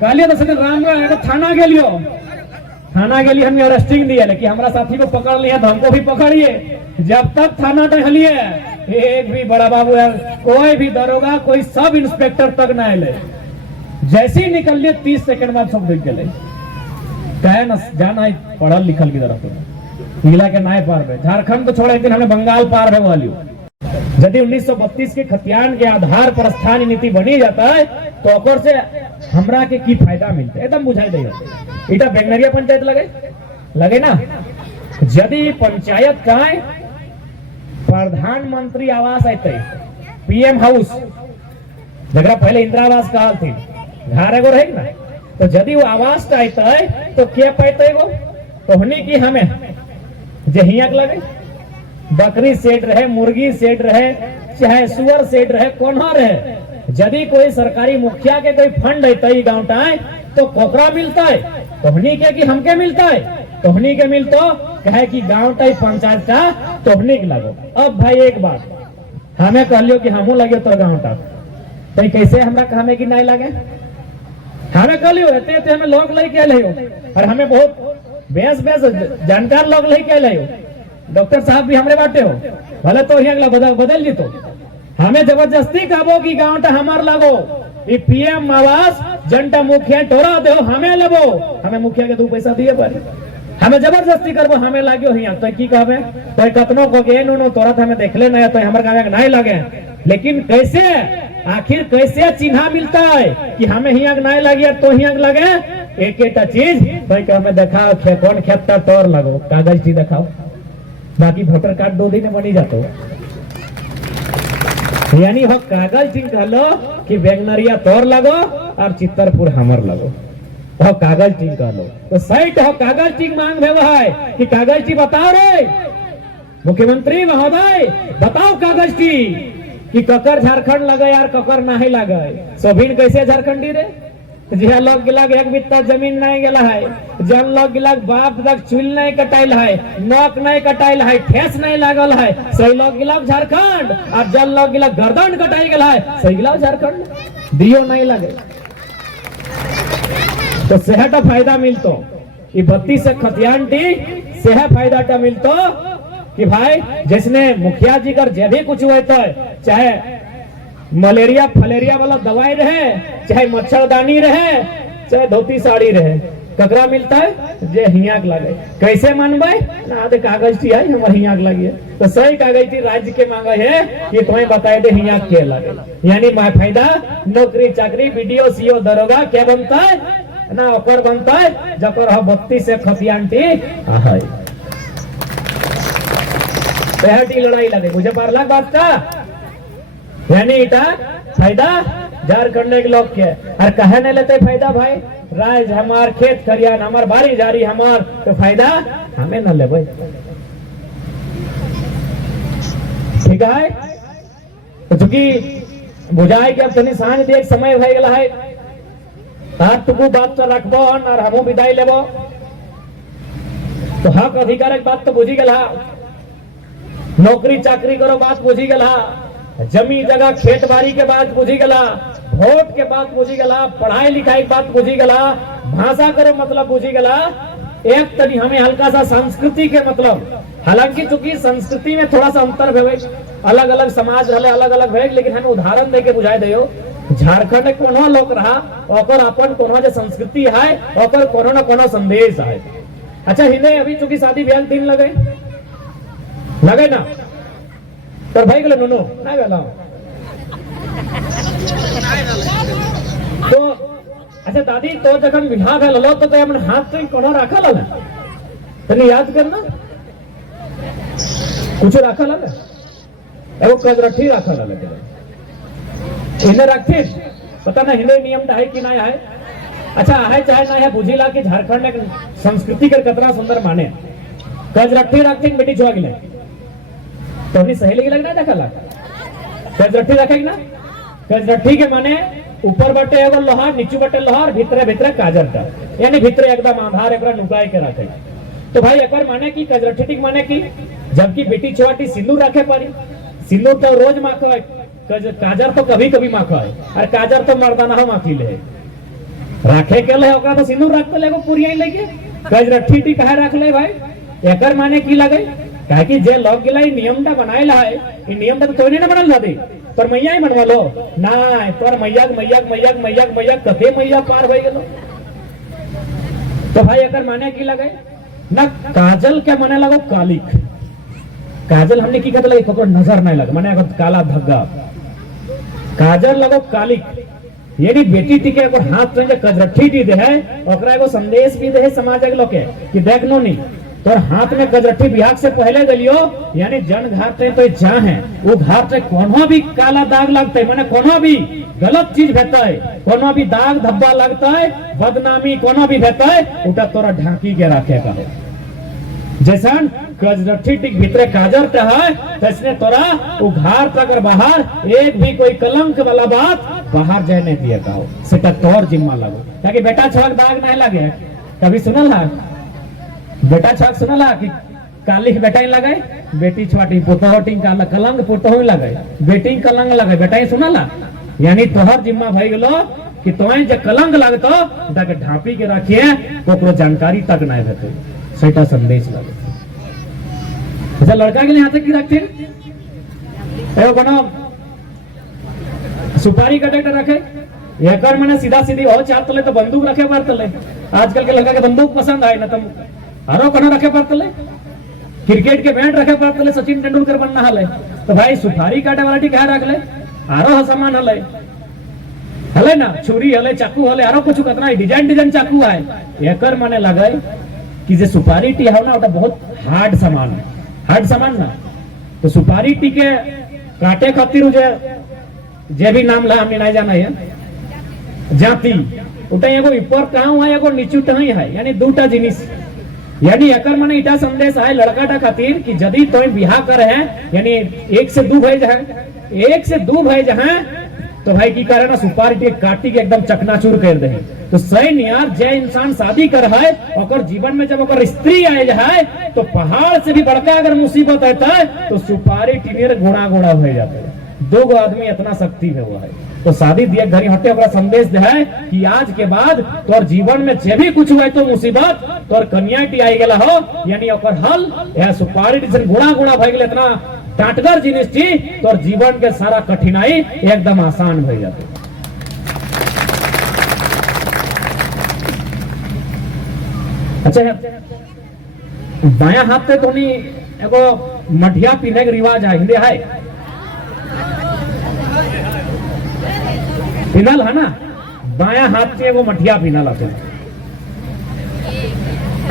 कहलिए तो सके रामगढ़ थाना गेलियो, थाना गेली हमें अरेस्टिंग दिया, लेकिन हमारा साथी को पकड़ लिया तो हमको भी पकड़िए। जब तक थाना टहलिए एक भी बड़ा बाबू है, कोई भी दरोगा, कोई सब इंस्पेक्टर तक ना आए। जैसे ही निकल लिए 30 सेकंड बाद सब दिख गए। कहे ना जाना पढ़ल लिखल की तरफ जिला के नाय पार है, झारखंड तो छोड़े, एक दिन हमें बंगाल पार है वाली। यदि 1932 के खतियान के आधार पर स्थानीय नीति बनी जाता है तो ओकर से हमरा के की फायदा मिलता है, एकदम बुझाई देगा। इटा बेंगनरिया पंचायत लगे ना, यदि पंचायत का प्रधानमंत्री आवास आते, पीएम हाउस जगह पहले इंदिरा आवास कहल थी, घर एगो रहे ना, तो यदि वो आवास का आते तो क्या पाते वो तो होनी की हमें जे हियाक लगे, बकरी सेट रहे, मुर्गी सेट रहे, चाहे सुअर सेट रहे, कोना रहे, यदि कोई सरकारी मुखिया के कोई फंड है गाँव टाए तो कोकरा मिलता है, तोहनी के कि हमके मिलता है, तोहनी के मिलतो कहे कि गाँव टाई पंचायत का तोहनी के लगो। अब भाई एक बात हमें कहलियो कि हमू लगे तो गाँव टा तो कैसे हमरा हमें कि नहीं लगे, हमें कहलियो एते हमें लोग लेके आए हो, और हमें बहुत बेस जानकार लोग लेके आए हो, डॉक्टर साहब भी हमरे बाटे हो, भले तो यहाँ बदल जी, तो हमें जबरदस्ती कहबो कि गाँव टा हमार लगो, पीएम आवास जनता मुखिया टोरा दे हमें लेबो, हमें मुखिया के 2 पैसा दिए पर हमें जबरदस्ती करबो, हमें लागियो हिया तो की कहबे तो कतनो को के नो तोरा हमें देखले नहीं तो हमर गाँव में नहीं लगे। लेकिन कैसे आखिर कैसे चिन्हा मिलता है कि हमें हिया नहीं लगे तो हिया लगे, एक चीज तो हमें दिखाओ कौन खेत तोर लगो, कागज टी दिखाओ, बाकी वोटर कार्ड 2 दिन में बनी जाते। यानी हो कागज टी कहलो कि बेंगनरिया तोर लगो और चित्तरपुर हमर लगो, हो कागज टी कहलो तो सही हो कागज टी मांग भेव है कि कागज टी बताओ रे मुख्यमंत्री महोदय, बताओ कागज टी कि ककर झारखंड लगे यार ककर नहीं लगे, सोभिन कैसे झारखंडी रे, जिहा लोग गिलाग 1 बित्ता जमीन नहीं गेला है, जन लोग गिलाग बाप तक चूल नहीं कटाइल है, नोक नहीं कटाइल है, ठेस नहीं लागल है, सही लोग गिलाग झारखंड, और जन लोग गिलाग गर्दन कटाई गेला है, सही गिलाग झारखंड, दियो नहीं लगे तो सेहत फायदा मिलतो, 32 से खतियान टी सेहत फायदा टा मिलतो कि भाई जिसने मुखिया जी कर जे भी कुछ हुए तो चाहे मलेरिया फलेरिया वाला दवाई रहे, चाहे मच्छरदानी रहे, चाहे धोती साड़ी रहे, ककरा मिलता है जे हियाक लगे। कैसे मानबे ना दे कागज टी है हमर हियाक लगी है तो सही कागज टी राज्य के मांगे है कि तुम्हें बताए दे हियाक के लगे, यानी माय फायदा नौकरी चाकरी वीडियो सीओ दरोगा क्या बनता है ना ओकर बनता है जकर 32 से खतियान टी है बेहटी लड़ाई लगे, मुझे पार लग बात का, यानी इटा फायदा झारखंड के लोग के और कहे नहीं लेते फायदा भाई, राज हमार खेत खरियान हमार बारी जारी हमार तो फायदा हमें न लेबे, ठीक है। तो चूंकि बुझाए कि अब तनी सांझ देख समय भय गेला है, हाथ टुकू बात तो रखबो और हमू विदाई लेबो, तो हक अधिकार के बात तो बुझी गेला, नौकरी चाकरी करो बात बुझी गेला, जमी जगह खेत बाड़ी के बात बुझी गला, वोट के बात बुझी गला, पढ़ाई लिखाई के बात बुझी गला, भाषा करो मतलब बुझी गला, एक तनी हमें हल्का सा संस्कृति के मतलब, हालांकि चूंकि संस्कृति में थोड़ा सा अंतर है, अलग अलग समाज रहे अलग अलग है, लेकिन हमें उदाहरण दे के बुझाई दियो झारखंड में कोनो लोग रहा ओकर अपन कोनो जो संस्कृति है ओकर कोनो न कोनो संदेश है। अच्छा हिने अभी चूंकि शादी ब्याह 3 लगे ना तर भाई गलो नो ना गला तो अच्छा दादी तो जखन बिहार भेल लो तो अपन हाथ से कोनो राखल हला तनी याद करना कुछ राखल हला एगो कजरठी राखल हला इन्हें रखे पता ना हिंदू नियम है कि नहीं है। अच्छा है चाहे ना है बुझीला कि झारखंड में संस्कृति के कितना सुंदर माने कजरठी रखते बेटी छुआ गिले तो अपनी सहेली के लगना देखा कजरठी रखेगी ना कजरठी के माने ऊपर बटे एगो लोहार नीचे बटे लोहार भीतरे भीतरे काजर का यानी भीतरे एकदम आधार एक नुकाए के रखे। तो भाई एक माने की कजरठी माने की जबकि बेटी छुआटी सिंदूर रखे पड़ी सिंदूर तो रोज माखो है काजर तो कभी कभी माखो है और काजर तो मर्दाना माखी ले राखे के ले ओकरा तो सिंदूर रख ले पुरिया लेके गजरठी टी कहे रख ले भाई एकर माने की लगे काहे कि जे लोग गेला ई नियमटा बनाइला है ई नियमटा तो तोने ना बनल दादी तोर मैया ही बनवा लो ना तोर मैया कते मैया पार हो गेलो तो भाई एकर माने की लगे ना काजल के माने लगो कालिक काजल हमने की कहते लगे ककरो नजर नहीं लगे माने अगर काला धब्बा काजल लगो कालिक यानी बेटी टिके एगो हाथ में कजरठी दी दे है ओकरा एगो संदेश भी दे है समाज के लोग के कि देख नो नहीं तोर हाथ में गजरठी बिहार से पहले गलियो यानी जन घाट तो जा है वो घाट कोनो भी काला दाग लगते माने कोनो भी गलत चीज भेटता है कोनो भी दाग धब्बा लगता है बदनामी कोनो भी भेटता है उटा तोरा ढांकी के रखे का है जैसन गजरठी टिक भीतरे काजर का है तैसने तोरा वो घाट अगर बाहर एक भी कोई कलंक वाला बात बाहर जाए नहीं दिया का हो सेटा तोर जिम्मा लगो ताकि बेटा छलक दाग नहीं लगे कभी सुनल है बेटा छक सुनला कि काली बेटा ही लगे बेटी छवाटी पोतोटी काला कलंग पोतो ही लगे बेटी कलंग लगे बेटा ही सुनला यानी तोहर जिम्मा भई गेलो कि तोय जे कलंग लगतो ताके ढापी के रखिए कोकरो जानकारी तक नहीं भेटे सेटा संदेश लगे अच्छा लड़का के लिए हाथ की रखते एगो कोनो सुपारी कटे के रखे एकर माने सीधा सीधी हो चार तले तो बंदूक रखे पर तले आजकल के लड़का के बंदूक पसंद आए ना तुम आरो कनो रखे पड़तले क्रिकेट के बैट रखे पड़तले सचिन तेंदुलकर बनना हले तो भाई सुपारी काटे वाला ठीक है रख ले आरो सामान हले ना छुरी हले चाकू हले आरो कुछ कतना डिजाइन चाकू है एकर माने लगे कि जे सुपारी टी है ना ओटा बहुत हार्ड सामान ना तो सुपारी टी के काटे खातिर जे भी नाम ला हमने नहीं जाना है जाति उटा एगो ऊपर कहां है एगो नीचे टही है यानी दूटा जिनिस यानी एकर माने इटा संदेश है लड़काटा खातिर कि यदि तो बियाह करे हैं यानी एक से दू भाई जहां तो भाई की करे ना सुपारी टी काटी के एकदम चकनाचूर कर दे तो सही यार जे इंसान शादी कर है और जीवन में जब ओकर स्त्री आए है तो पहाड़ से भी बड़का अगर मुसीबत आता है तो सुपारी टीनियर गुणा हो जाता है दो गो आदमी इतना शक्ति है वो है तो शादी दिए घड़ी हटे ओकरा संदेश दे है कि आज के बाद तोर जीवन में जे भी कुछ हुआ तो मुसीबत तोर कन्या टी आई गेला हो यानी ओकर हल या सुपारी टी से गुणा भई गेल इतना टाटगर जिनिस थी तोर जीवन के सारा कठिनाई एकदम आसान भई जाते अच्छा बाया हाथ से तो नहीं एगो मठिया पीने के रिवाज है हिंदी है पिनल है ना बाया हाथ से वो मठिया पिनल आते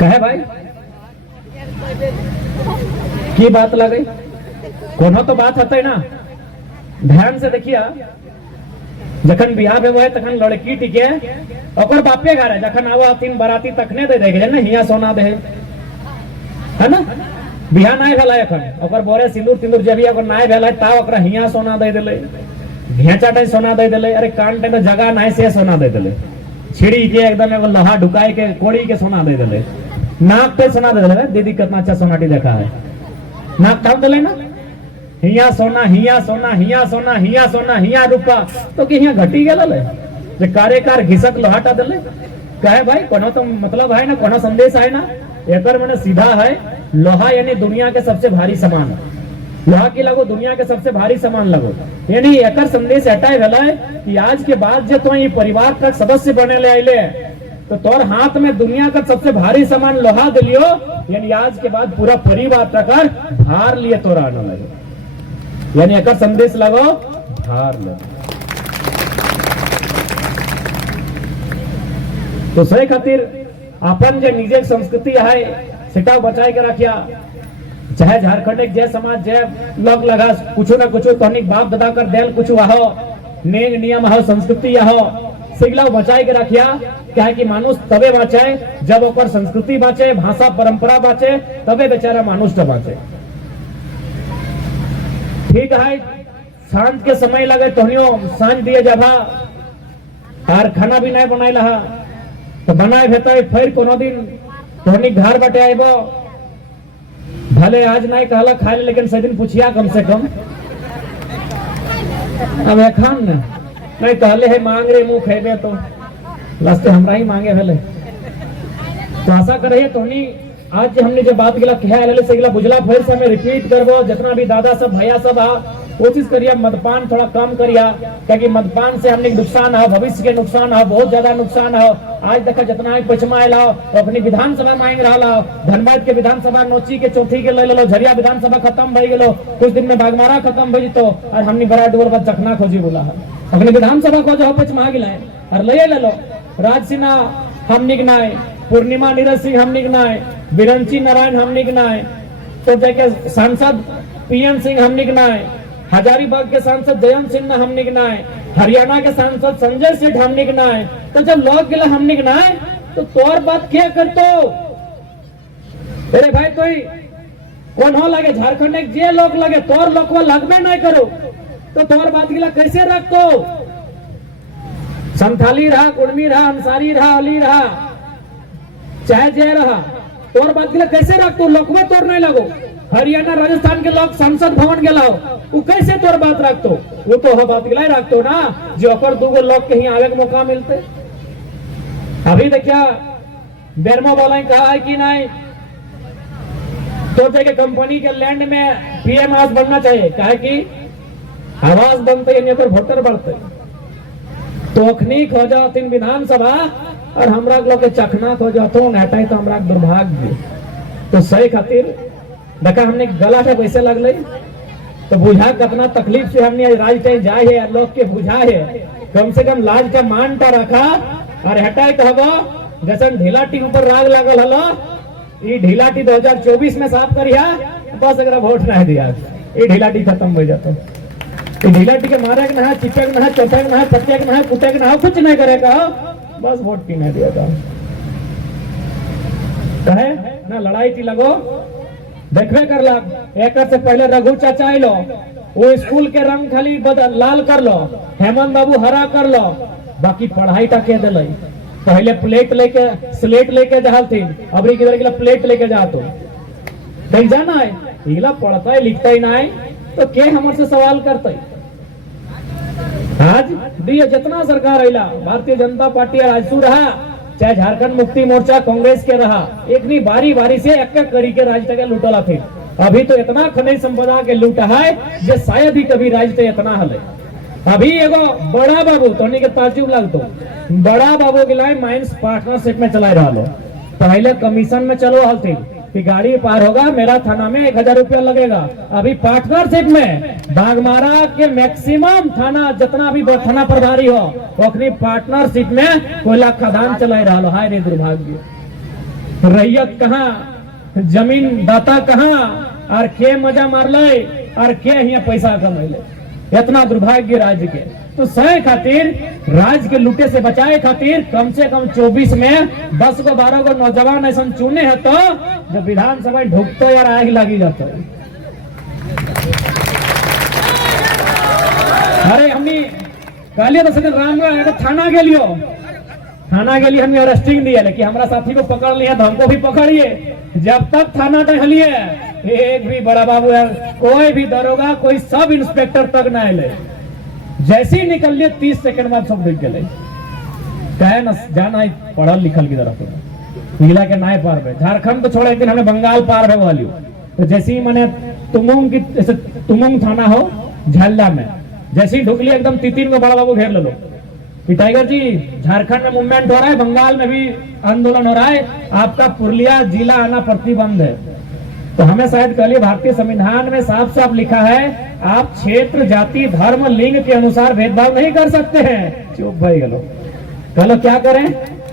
कहे भाई की बात लगे कोनो तो बात होता है ना ध्यान से देखिए जखन बियाह में हुए तखन लड़की टिके ओकर बापे घर है जखन आवा तीन बराती तखने दे देगे ना हिया सोना दे है ना बियाह नहीं भेला एखन ओकर बोरे सिंदूर जे भी अगर नहीं भेला ता ओकरा हिया सोना दे देले घेचा टाइम सोना दे दिले अरे कान टाइम जगह नहीं से सोना दे दिले छिड़ी के एकदम एगो लोहा ढुकाई के कोड़ी के सोना दे दिले नाक पे सोना दे दिले दीदी कितना अच्छा सोनाटी देखा है नाक टाप दिले ना हिया सोना हिया रूपा तो कि हिया घटी गेल जे कारेकार घिसक लोहाटा दिले कहे भाई कोनो तो मतलब है ना कोनो संदेश है ना एकर माने सीधा है लोहा यानी दुनिया के सबसे भारी सामान लोहा की लगो दुनिया के सबसे भारी सामान लगो यानी एकर संदेश हटाए भेला है कि आज के बाद जे तो ये परिवार का सदस्य बने ले आइले तो तोर हाथ में दुनिया का सबसे भारी सामान लोहा दिलियो यानी आज के बाद पूरा परिवार तकर भार लिए तोरा आने लगे यानी एकर संदेश लगो भार ले तो सही खातिर अपन जे निजे संस्कृति है सेटा बचाए के रखिया चाहे झारखंड एक जय समाज जय लग लगा कुछ ना कुछ तनिक बाप दादा कर देल कुछ आहो नेग नियम हो संस्कृति आहो सिगला बचाए के रखिया क्या है कि मानुष तबे बचाए जब ओकर संस्कृति बचे भाषा परंपरा बचे तबे बेचारा मानुष तो बचे ठीक है सांझ के समय लगे तोहनियो सांझ दिए जभा और खाना भी नहीं बनाए लहा तो बनाए भेता फिर कोनो दिन तोहनी घर बटे आइबो भले आज नहीं कहला खाए लेकिन दिन पूछिया कम से कम अब खान नहीं कहले है मांग रे मुंह खेबे तो लास्टे हमरा ही मांगे भले। तो आशा करे तो आज हमने जो बात गिला कहा से गिला बुझला फिर से हमें रिपीट करबो। जितना भी दादा सब भैया सब आ कोशिश करिए मदपान थोड़ा कम करिए, क्योंकि मदपान से हमने नुकसान है, भविष्य के नुकसान है, बहुत ज्यादा नुकसान है। आज तक जितना भी पचमा लाओ तो अपनी विधानसभा मांग रहा लाओ, धनबाद के विधानसभा नोची के चौथी के ले लो, झरिया विधानसभा खत्म भई गेलो, कुछ दिन में बागमारा खत्म भई तो और हमने बड़ा डोर पर चखना खोजी बोला है अपनी विधानसभा को जो पचमा गिला और ले लो। राज सिन्हा हम निकनाए, पूर्णिमा नीरज सिंह हम निकनाए, बिरंची नारायण हम निकनाए, तो जाके सांसद पीएन सिंह हम निकनाए, हजारीबाग के सांसद जयंत सिन्हा हम निकनाए, हरियाणा के सांसद संजय सेठ हम निकनाए। तो जब लोग गिला हम निकनाए तो तोर बात क्या करतो? अरे भाई कोई कौन हो लगे झारखंड एक जे लोग लगे तोर लोग को लगबे नहीं करो तो तोर बात गिला कैसे रखतो? संथाली रहा, कुर्मी रहा, अंसारी रहा, अली रहा, चाहे जय रहा, तोर बात गिला कैसे रखतो? लोकवा तोर नहीं लगो। हरियाणा राजस्थान के लोग संसद भवन के लाओ वो कैसे तोर बात रखतो? वो तो हो बात गिला रखतो ना जो अकर दूगो लोग कहीं आवे के मौका मिलते। अभी देखिया बेरमा वाला कहा है कि नहीं तो जगह कंपनी के लैंड में पीएम आवास बनना चाहिए, कहा कि आवास बनते नहीं तो वोटर बढ़ते। तो अखनी खो जाती विधानसभा और हमरा लोग के चखना खो जातो हटाई तो हमरा दुर्भाग्य। तो सही खातिर देखा हमने गला से वैसे लगल तो बुझा कितना तकलीफ से हमने राज टाइम जाए है, लोग के बुझा है, कम से कम लाज का मानता रखा और हटाए कहबो जैसे ढीलाटी ऊपर राग लागल हलो ये ढीलाटी 2024 में साफ करिया बस अगर वोट नहीं दिया ये ढीलाटी खत्म हो जाता। ये ढीलाटी के मारे के ना चिपक ना चटक ना पत्ते ना कुटे ना कुछ नहीं करेगा, बस वोट की नहीं दिया कहे ना लड़ाई थी लगो देखबे कर लग। एक से पहले रघु चाचा लो वो स्कूल के रंग खाली बदल लाल कर लो, हेमंत बाबू हरा कर लो, बाकी पढ़ाई टा के दिल पहले प्लेट लेके स्लेट लेके जहाल थी अबरी किधर के प्लेट लेके जा तो कहीं जाना है इला पढ़ता है लिखता ही ना है तो के हमर से सवाल करते। आज दिए जितना सरकार आइला भारतीय जनता पार्टी राजसू रहा चाहे झारखंड मुक्ति मोर्चा कांग्रेस के रहा एक नहीं बारी बारी से एक एक करी के राज तक लूटला थे। अभी तो इतना खनिज संपदा के लूटा है जो शायद ही कभी राज तक इतना हले। अभी एगो बड़ा बाबू तो के ताजुब लगतो बड़ा बाबू के लाइन माइंस पार्टनरशिप में चला रहा लो। पहले कमीशन में चलो हल थी कि गाड़ी पार होगा मेरा थाना में 1000 रुपया लगेगा। अभी पार्टनरशिप में बागमारा के मैक्सिमम थाना जितना भी थाना प्रभारी हो वो अपनी पार्टनरशिप में कोयला खदान चला रहा लो। हाय रे दुर्भाग्य, रैयत कहाँ, जमीन दाता कहाँ और के मजा मार ले और के यहाँ पैसा कमा ले, इतना दुर्भाग्य राज्य के। तो सही खातिर राज्य के लूटे से बचाए खातिर कम से कम 24 में 10 को 12 को नौजवान ऐसा चुने है तो जब विधानसभा ढुकते यार आग लगी जाता है। अरे हमने कहलिए तो सके रामगढ़ थाना के लियो थाना के लिए हमें अरेस्टिंग दिया लेकिन हमारा साथी को पकड़ लिया तो हमको भी पकड़िए। जब तक थाना तक हलिए एक भी बड़ा बाबू है कोई भी दरोगा कोई सब इंस्पेक्टर तक ना आए, जैसे ही निकल लिए 30 सेकंड बाद सब दिख गए। कहे ना जाना पढ़ल लिखल की तरफ मिला के नाय पार में झारखंड तो छोड़े एक दिन हमने बंगाल पार है वाली तो जैसे ही मैंने तुमुंग की तुमुंग थाना हो झल्ला में जैसे ही ढुक लिया एकदम 3 को बड़ा बाबू घेर लो कि टाइगर जी झारखंड में मूवमेंट हो रहा है, बंगाल में भी आंदोलन हो रहा है, आपका पुरलिया जिला आना प्रतिबंध है। तो हमें शायद कह लिए भारतीय संविधान में साफ साफ लिखा है आप क्षेत्र जाति धर्म लिंग के अनुसार भेदभाव नहीं कर सकते हैं। चुप भाई गलो कलो क्या करें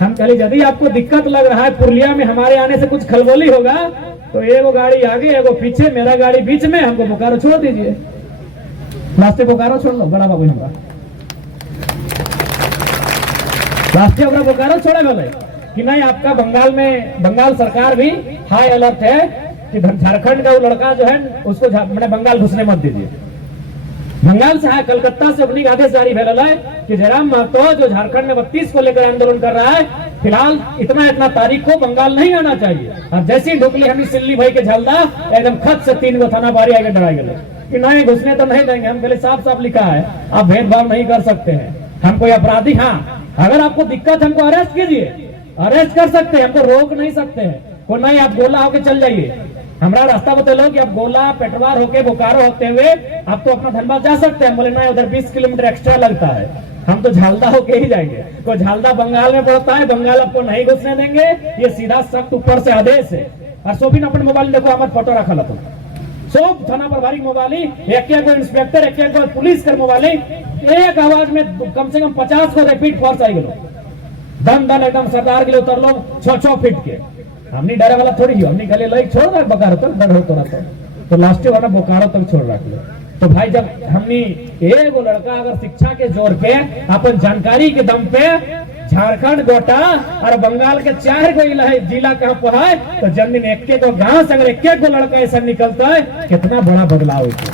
हम कल यदि आपको दिक्कत लग रहा है पुरलिया में हमारे आने से कुछ खलबली होगा तो एगो गाड़ी आगे एगो पीछे मेरा गाड़ी बीच में, हमको बोकारो छोड़ दीजिए, रास्ते बोकारो छोड़ लो बड़ा बाबू हमारा रास्ते अपना बोकारो छोड़े बोले कि नहीं आपका बंगाल में बंगाल सरकार भी हाई अलर्ट है कि झारखंड का वो लड़का जो है उसको मैंने बंगाल घुसने मत दीजिए। बंगाल से है कलकत्ता से अपनी आदेश जारी फैला है कि जयराम महतो जो झारखंड में 32 को लेकर आंदोलन कर रहा है फिलहाल इतना तारीख को बंगाल नहीं आना चाहिए। अब जैसे ही ढुकली हमें सिल्ली भाई के झलदा एकदम खत से 3 को थाना बारी आगे डरा गए कि नहीं घुसने तो नहीं देंगे। हम पहले साफ साफ लिखा है आप भेदभाव नहीं कर सकते हैं, हम कोई अपराधी हाँ अगर आपको दिक्कत हमको अरेस्ट कीजिए, अरेस्ट कर सकते हैं, हमको रोक नहीं सकते हैं को नहीं आप गोला होके चल जाइए। हमारा रास्ता बता लो कि आप गोला पेटवार होके बोकारो होते हुए आप तो अपना धनबाद जा सकते हैं। बोले नहीं उधर 20 किलोमीटर एक्स्ट्रा लगता है, हम तो झालदा होके ही जाएंगे। तो झालदा बंगाल में पड़ता है, बंगाल आपको नहीं घुसने देंगे, ये सीधा सख्त ऊपर से आदेश है। और सोबिन अपन मोबाइल देखो, हमारे फोटो रखा ला तुम सब थाना प्रभारी मोबाइल, एक इंस्पेक्टर, एक पुलिस कर मोबाइल, एक आवाज में कम से कम 50 को रिपीट फोर्स आई गलो, दम दम एकदम सरदार के लिए उतर लो 6-6 फीट के। हमने डरे वाला थोड़ी हो, हमने गले लाइक छोड़ रहा बोकारो तक डर होता रहता तो लास्ट वाला बोकारो तक छोड़ रख लो। तो भाई जब हमने एक लड़का अगर शिक्षा के जोर पे अपन जानकारी के दम पे झारखंड गोटा और बंगाल के 4 गो जिला कहाँ पे है तो जन्मदिन एक को गांव से अगर एक गो लड़का ऐसा निकलता है कितना बड़ा बदलाव होता है।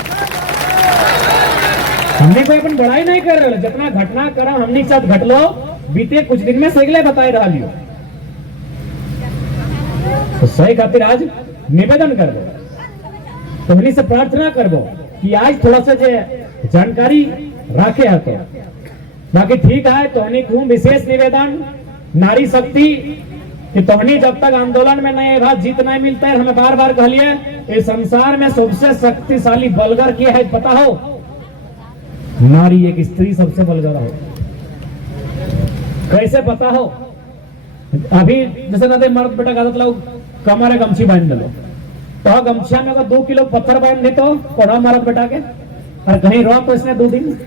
हमने कोई अपन बड़ाई नहीं कर रहे, जितना घटना करा हमने साथ घट लो बीते कुछ दिन में सगले बताए डालियो। तो सही खातिर आज निवेदन कर दो, तुम्हें से प्रार्थना कर दो कि आज थोड़ा सा जानकारी रखे है। तो बाकी ठीक है, तोहनी क्यों विशेष निवेदन नारी शक्ति कि तोहनी जब तक आंदोलन में नहीं बात जीत नहीं मिलता है, हमें बार बार कहलिए इस संसार में सबसे शक्तिशाली बलगर क्या है पता हो? नारी, एक स्त्री सबसे बलगर हो। कैसे पता हो? अभी जैसे ना मर्द बेटा कहता लोग कमरे गमछी बांध लो, तो गमछिया में अगर 2 किलो पत्थर बांध ली तो कोड़ा मारत बेटा के, और कहीं रो तो इसने 2 दिन